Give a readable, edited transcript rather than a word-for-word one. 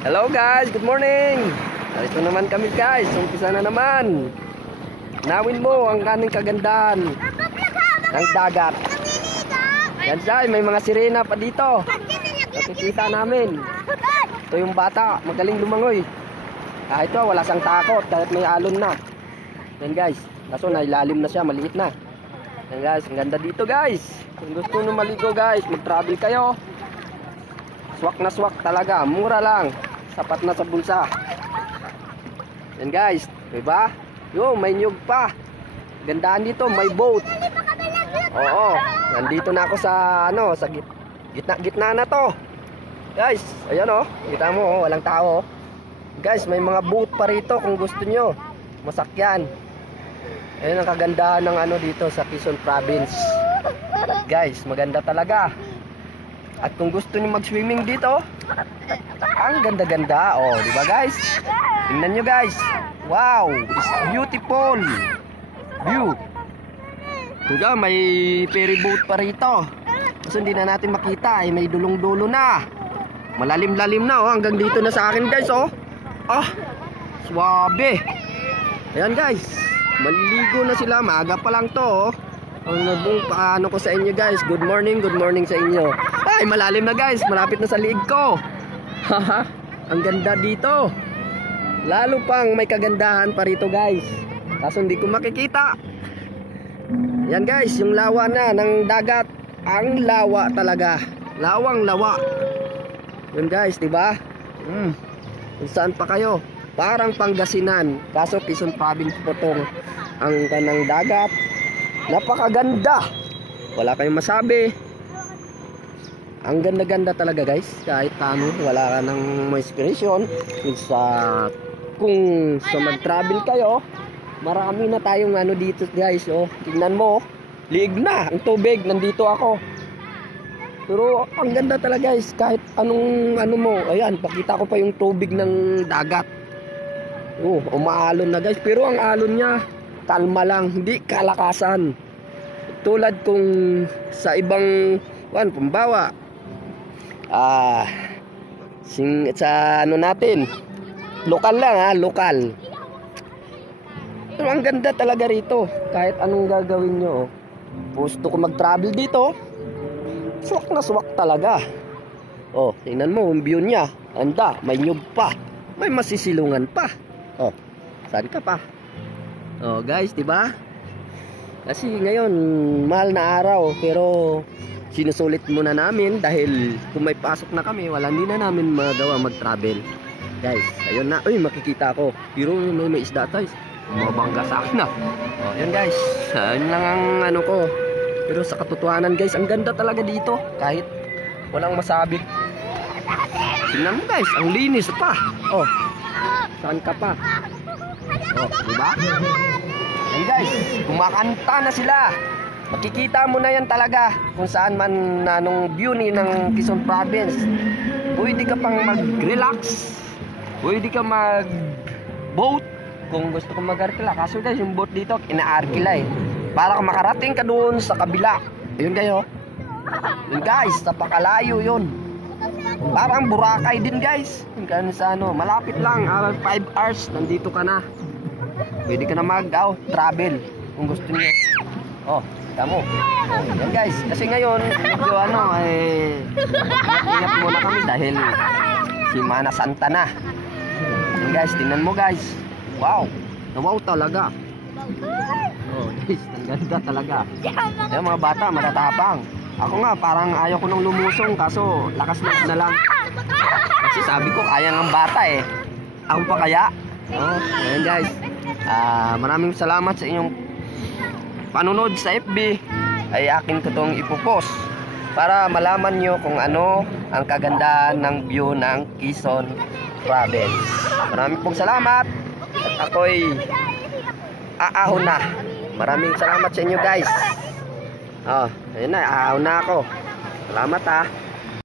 Hello guys, good morning. Ito naman kami guys, umpisa na naman. Nawin mo ang kaning kagandahan ng dagat. Yan siya, may mga sirena pa dito. Nakikita namin. Ito yung bata, magaling lumangoy. Kahit ito, wala siyang takot kahit may alon na. Yan guys, kaso nailalim na siya, maliit na. Yan guys, ang ganda dito guys. Kung gusto nyo maligo guys, mag-travel kayo. Swak na swak talaga, mura lang. Sapat na sa bulsa. Yan guys, diba? Yo, may nyug pa. Gandaan dito, may boat. Oo, nandito na ako sa ano, sa gitna na to. Guys, ayan oh, kita mo oh, walang tao. Guys, may mga boat pa rito kung gusto nyo masakyan. Ayan ang kagandahan ng ano dito sa Quezon Province. Guys, maganda talaga. At kung gusto niyo mag-swimming dito, ang ganda-ganda. Oh, di ba guys? Tingnan niyo guys. Wow, it's beautiful view. Tuga, may ferry boat pa rito. Kasi hindi na natin makita, may dulong-dulo na. Malalim-lalim na oh, hanggang dito na sa akin guys oh. Ah, swabe. Ayan guys, maliligo na sila, maaga pa lang to oh. Ang paano ko sa inyo guys, good morning sa inyo. Ay, malalim na guys, malapit na sa liig ko. Haha, ang ganda dito. Lalo pang may kagandahan pa rito guys. Kaso hindi ko makikita. Yan guys, yung lawa na ng dagat. Ang lawa talaga. Lawang lawa. Yan guys, diba? Kung saan pa kayo? Parang Pangasinan. Kaso Quezon Province po tong ang kanang dagat. Napakaganda. Wala kayong masabi. Ang ganda-ganda talaga guys. Kahit ano, wala ka ng inspiration. Kung sa mag-travel kayo, marami na tayong ano dito guys. Oh, tingnan mo, liig na ang tubig. Nandito ako. Pero ang ganda talaga guys. Kahit anong ano mo. Ayan, pakita ko pa yung tubig ng dagat. Oh, umaalon na guys. Pero ang alon niya, kalma lang, hindi kalakasan. Tulad kung sa ibang pambawa sa ano natin, lokal lang ha, lokal. Pero ang ganda talaga rito. Kahit anong gagawin nyo, gusto ko mag-travel dito, swak na swak talaga. Oh, tingnan mo yung view nya. Anda, may nyug pa, may masisilungan pa. Oh, saan ka pa? Oh guys, diba? Kasi ngayon mahal na araw, pero sinusulit muna namin dahil kung may pasok na kami, hindi na namin magawa mag-travel. Guys, ayun na. Uy, makikita ko. Pero may isda tayo. Mabangga sa akin na. Oh, yun guys. Ayun lang ang ano ko. Pero sa katotohanan guys, ang ganda talaga dito. Kahit walang masabi. Tingnan mo guys, ang linis pa. Oh, saan ka pa? Oh, diba? Yan guys, kumakanta na sila. Makikita mo na yan talaga kung saan man nanong view ng Quezon Province. Pwede ka pang mag-relax. Pwede ka mag-boat kung gusto ko mag-arkila. Kaso guys, yung boat dito, ina-arkila eh. Para makarating ka doon sa kabila. Ayun kayo. Yun guys, napakalayo yun. Parang Boracay din guys. Yung sa ano, malapit lang, 5 hours, nandito ka na. Pwede ka na mag-travel kung gusto niyo. Oh, tamo. Oh, yan guys. Kasi ngayon, medyo ano, ingat muna kami dahil Semana Santa na. Yan guys, tingnan mo guys. Wow, wow talaga. Oh guys, ang ganda talaga. Yung mga bata, matatapang. Ako nga, parang ayaw ko nang lumusong, kaso lakas na lang. Kasi sabi ko, kaya ng bata eh. Ako pa kaya? Oh, ayan guys. Maraming salamat sa inyong panunod sa FB. Ay akin ko itong ipopost para malaman nyo kung ano ang kagandahan ng view ng Quezon Province. Maraming pong salamat. At ako'y aahon na. Maraming salamat sa inyo guys. Oh, ayun na, aahon na ako. Salamat ha.